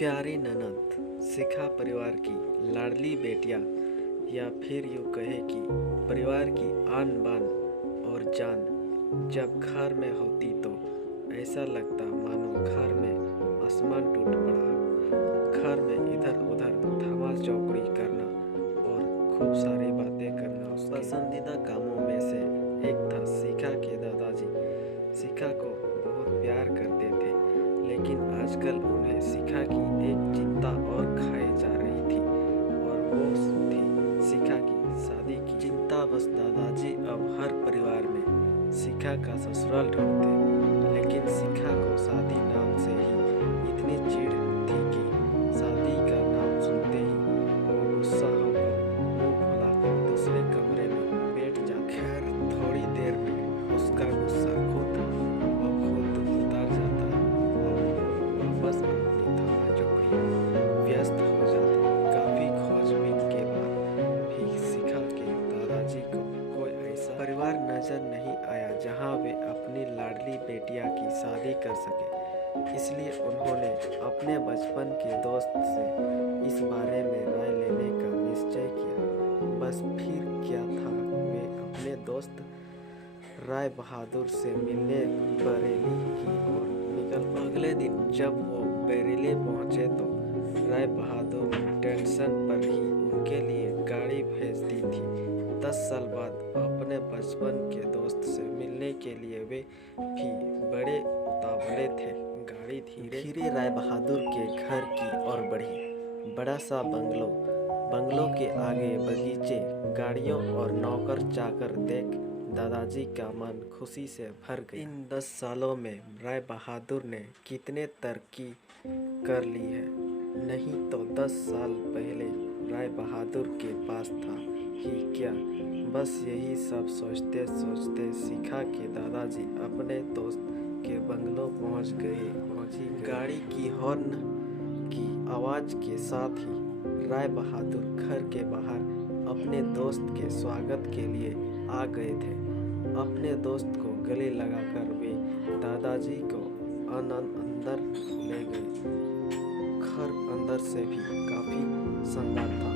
प्यारी ननद शिखा परिवार की लाडली बेटियां, या फिर यूँ कहे कि परिवार की आन बान और जान जब घर में होती तो ऐसा लगता मानो घर में आसमान टूट पड़ा हो। घर में इधर उधर धमा चौकड़ी करना और खूब सारी बातें करना उसके पसंदीदा कामों में से एक था। शिखा के दादाजी शिखा को बहुत प्यार करते थे, लेकिन आजकल उन्हें शिखा की एक चिंता और खाई जा रही थी, और वो थी शिखा की शादी की चिंता। बस दादाजी अब हर परिवार में शिखा का ससुराल ढूंढते, लेकिन शिखा को शादी नाम से ही इतनी चिढ़ थी कि शादी का नाम सुनते ही वो गुस्सा होकर मुंह फुलाकर दूसरे कमरे में बैठ जा। खैर थोड़ी देर में उसका गुस्सा खुद उतार जाता और वापस अपनी धमा चौकड़ी व्यस्त हो जाती। काफी खोजबीन के बाद भी शिखा के दादाजी को कोई ऐसा परिवार नजर नहीं आया जहां वे अपनी लाडली बेटिया की शादी कर सके। इसलिए उन्होंने अपने बचपन के दोस्त से इस बारे में राय लेने का निश्चय किया। बस फिर क्या था, वे अपने दोस्त राय बहादुर से मिलने बरेली की ओर निकल। अगले दिन जब वो बरेली पहुंचे तो राय बहादुर टेंशन पर ही उनके लिए गाड़ी भेज दी थी। 10 साल बाद अपने बचपन के दोस्त से मिलने के लिए वे भी बड़े उतावले थे। गाड़ी धीरे धीरे राय बहादुर के घर की ओर बढ़ी। बड़ा सा बंगलों के आगे बगीचे, गाड़ियों और नौकर चाकर देख दादाजी का मन खुशी से भर गया। इन 10 सालों में राय बहादुर ने कितने तरक्की कर ली है। नहीं तो 10 साल पहले राय बहादुर के पास था ही क्या। बस यही सब सोचते सोचते शिखा के दादाजी अपने दोस्त के बंगलों पहुंच गए। गाड़ी की हॉर्न की आवाज के साथ ही राय बहादुर घर के बाहर अपने दोस्त के स्वागत के लिए आ गए थे। अपने दोस्त को गले लगाकर वे दादाजी को अंदर ले गए। घर अंदर से भी काफी शानदार था।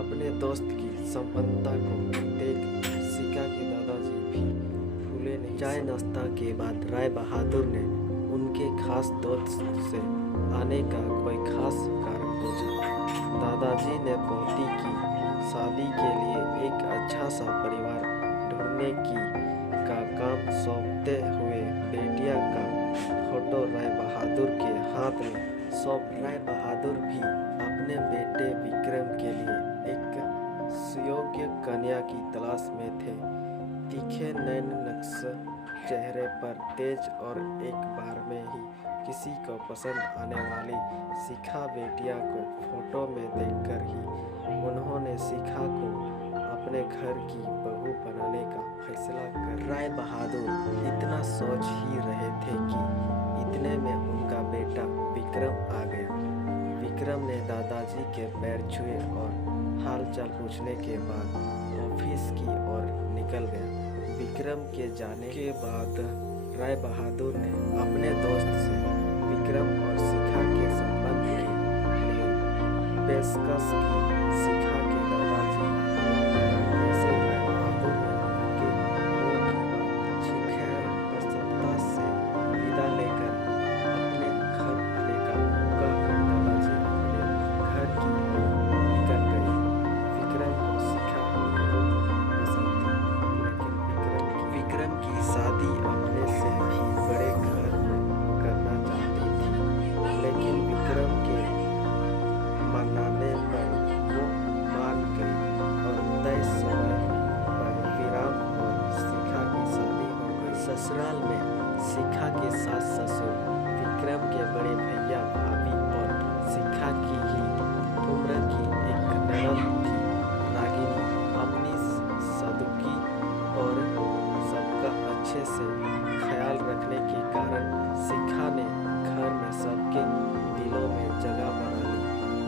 अपने दोस्त की संपन्नता को देख शिखा के दादाजी भी भूले नहीं। चाय नाश्ता के बाद राय बहादुर ने उनके खास दोस्त से आने का कोई खास कारण पूछा। दादाजी ने पोती की शादी के लिए एक अच्छा सा परिवार ढूंढने का काम सौंपते हुए बेटिया का फोटो राय बहादुर के हाथ में सौंप। राय बहादुर भी अपने बेटे विक्रम के लिए एक सुयोग्य कन्या की तलाश में थे। तीखे नैन नक्श चेहरे पर तेज और एक बार में ही किसी को पसंद आने वाली शिखा बेटिया को फोटो में देखकर ही उन्होंने शिखा को अपने घर की बहू बनाने का फैसला कर। राय बहादुर इतना सोच ही रहे थे कि इतने में उनका बेटा विक्रम आ गया। विक्रम ने दादाजी के पैर छुए और हालचाल पूछने के बाद ऑफिस की ओर निकल गया। विक्रम के जाने के बाद राय बहादुर ने अपने दोस्त से विक्रम और शिखा के संबंध के लिए पेशकश की। शिखा के दादाजी कैसे राय बहादुर ने उनकी बात खैर प्रसन्नता से विदा लेकर अपने घर आने का कहकर दादाजी अपने घर की ओर निकल गए। विक्रम को शिखा बहुत पसंद थी, लेकिन विक्रम की शादी अपने से भी बड़े घर में करना चाहती थी। लेकिन विक्रम के मनाने पर वो मान गई और तय समय पर विराम और शिखा की शादी हो गई। ससुराल में शिखा के सास ससुर, विक्रम के बड़े भैया भाभी और शिखा की ही उम्र की एक ननद थी रागिनी। अपनी सदुकी और सबका अच्छे से ख्याल रखने के कारण शिखा ने घर में सबके दिलों में जगह बना ली,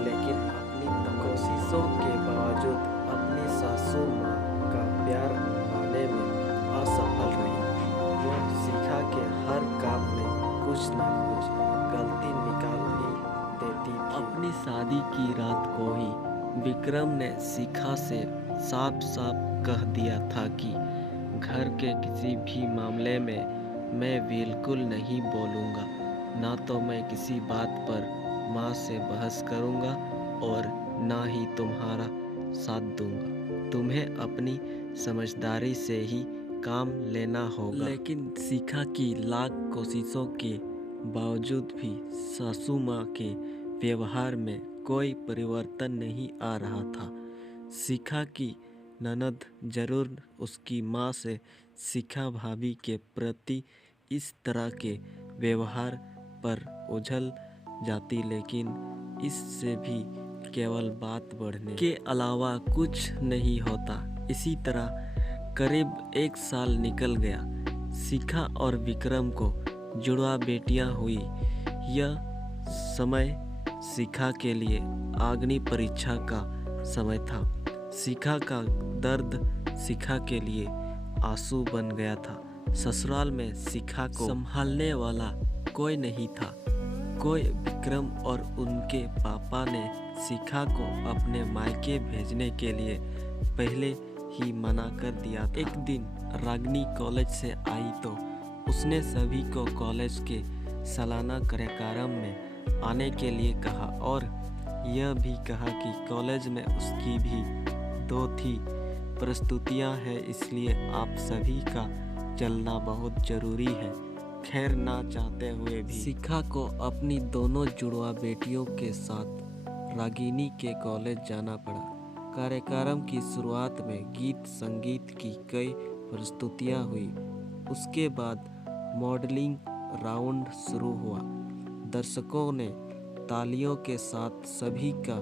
लेकिन अपनी कोशिशों के बावजूद अपनी सासू माँ का प्यार पाने में असफल रही। वो शादी की रात को ही विक्रम ने शिखा से साफ साफ कह दिया था कि घर के किसी भी मामले में मैं बिल्कुल नहीं बोलूँगा, ना तो मैं किसी बात पर माँ से बहस करूँगा और ना ही तुम्हारा साथ दूँगा। तुम्हें अपनी समझदारी से ही काम लेना होगा। लेकिन शिखा की लाख कोशिशों के बावजूद भी सासू माँ के व्यवहार में कोई परिवर्तन नहीं आ रहा था। शिखा की ननद जरूर उसकी माँ से शिखा भाभी के प्रति इस तरह के व्यवहार पर उछल जाती, लेकिन इससे भी केवल बात बढ़ने के अलावा कुछ नहीं होता। इसी तरह करीब 1 साल निकल गया। शिखा और विक्रम को जुड़वा बेटियां हुई। यह समय शिखा के लिए अग्नि परीक्षा का समय था। शिखा का दर्द शिखा के लिए आंसू बन गया था। ससुराल में शिखा को संभालने वाला कोई नहीं था। कोई विक्रम और उनके पापा ने शिखा को अपने मायके भेजने के लिए पहले ही मना कर दिया था। एक दिन रागिनी कॉलेज से आई तो उसने सभी को कॉलेज के सालाना कार्यक्रम में आने के लिए कहा और यह भी कहा कि कॉलेज में उसकी भी 2 प्रस्तुतियां हैं, इसलिए आप सभी का चलना बहुत ज़रूरी है। खैर, ना चाहते हुए भी शिखा को अपनी दोनों जुड़वा बेटियों के साथ रागिनी के कॉलेज जाना पड़ा। कार्यक्रम की शुरुआत में गीत संगीत की कई प्रस्तुतियां हुई। उसके बाद मॉडलिंग राउंड शुरू हुआ। दर्शकों ने तालियों के साथ सभी का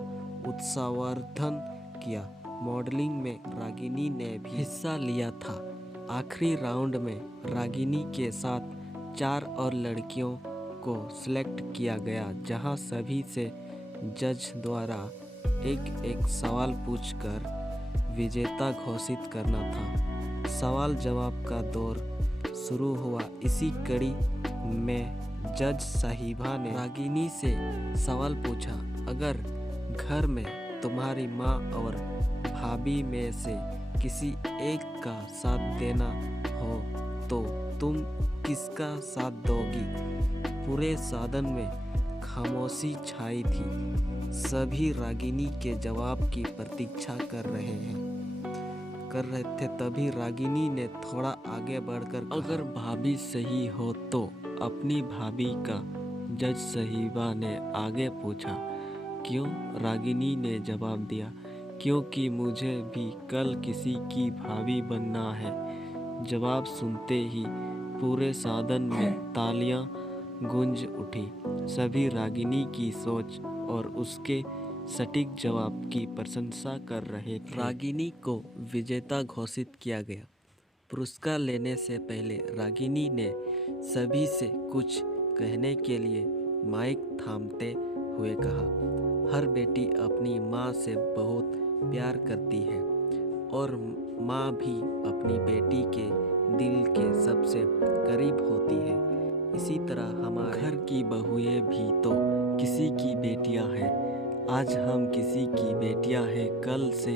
उत्साहवर्धन किया। मॉडलिंग में रागिनी ने भी हिस्सा लिया था। आखिरी राउंड में रागिनी के साथ 4 और लड़कियों को सिलेक्ट किया गया, जहां सभी से जज द्वारा एक सवाल पूछकर विजेता घोषित करना था। सवाल जवाब का दौर शुरू हुआ। इसी कड़ी में जज साहिबा ने रागिनी से सवाल पूछा, अगर घर में तुम्हारी माँ और भाभी में से किसी एक का साथ देना हो तो तुम किसका साथ दोगी? पूरे सदन में खामोशी छाई थी। सभी रागिनी के जवाब की प्रतीक्षा कर रहे थे। तभी रागिनी ने थोड़ा आगे बढ़कर अगर भाभी सही हो तो? अपनी भाभी का जज साहिबा ने आगे पूछा। क्यों? रागिनी ने जवाब दिया, क्योंकि मुझे भी कल किसी की भाभी बनना है। जवाब सुनते ही पूरे सदन में तालियां गूंज उठी। सभी रागिनी की सोच और उसके सटीक जवाब की प्रशंसा कर रहे थे। रागिनी को विजेता घोषित किया गया। पुरस्कार लेने से पहले रागिनी ने सभी से कुछ कहने के लिए माइक थामते हुए कहा, हर बेटी अपनी माँ से बहुत प्यार करती है और माँ भी अपनी बेटी के दिल के सबसे करीब होती है। इसी तरह हमारे घर की बहुएं भी तो किसी की बेटियां हैं। आज हम किसी की बेटियां हैं, कल से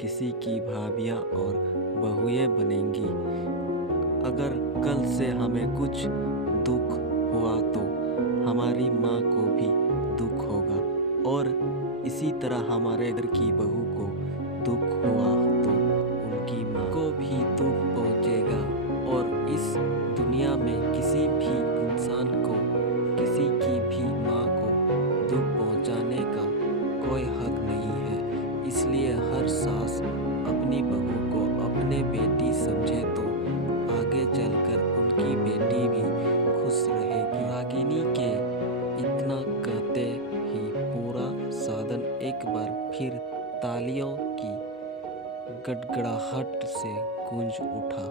किसी की भाभियां और बहुएं बनेंगी। अगर कल से हमें कुछ दुख हुआ तो हमारी माँ को भी दुख होगा और इसी तरह हमारे घर की बहू को दुख हुआ तो उनकी माँ को भी दुख पहुँचेगा। और इस दुनिया में किसी भी इंसान को किसी की भी माँ को दुख पहुँचाने का कोई हक नहीं है। इसलिए हर सास अपनी बहू को अपने बेटी समझे तो आगे चलकर उनकी बेटी भी खुश रहेगी। रागिनी के इतना कहते ही पूरा सदन एक बार फिर तालियों की गड़गड़ाहट से गूंज उठा।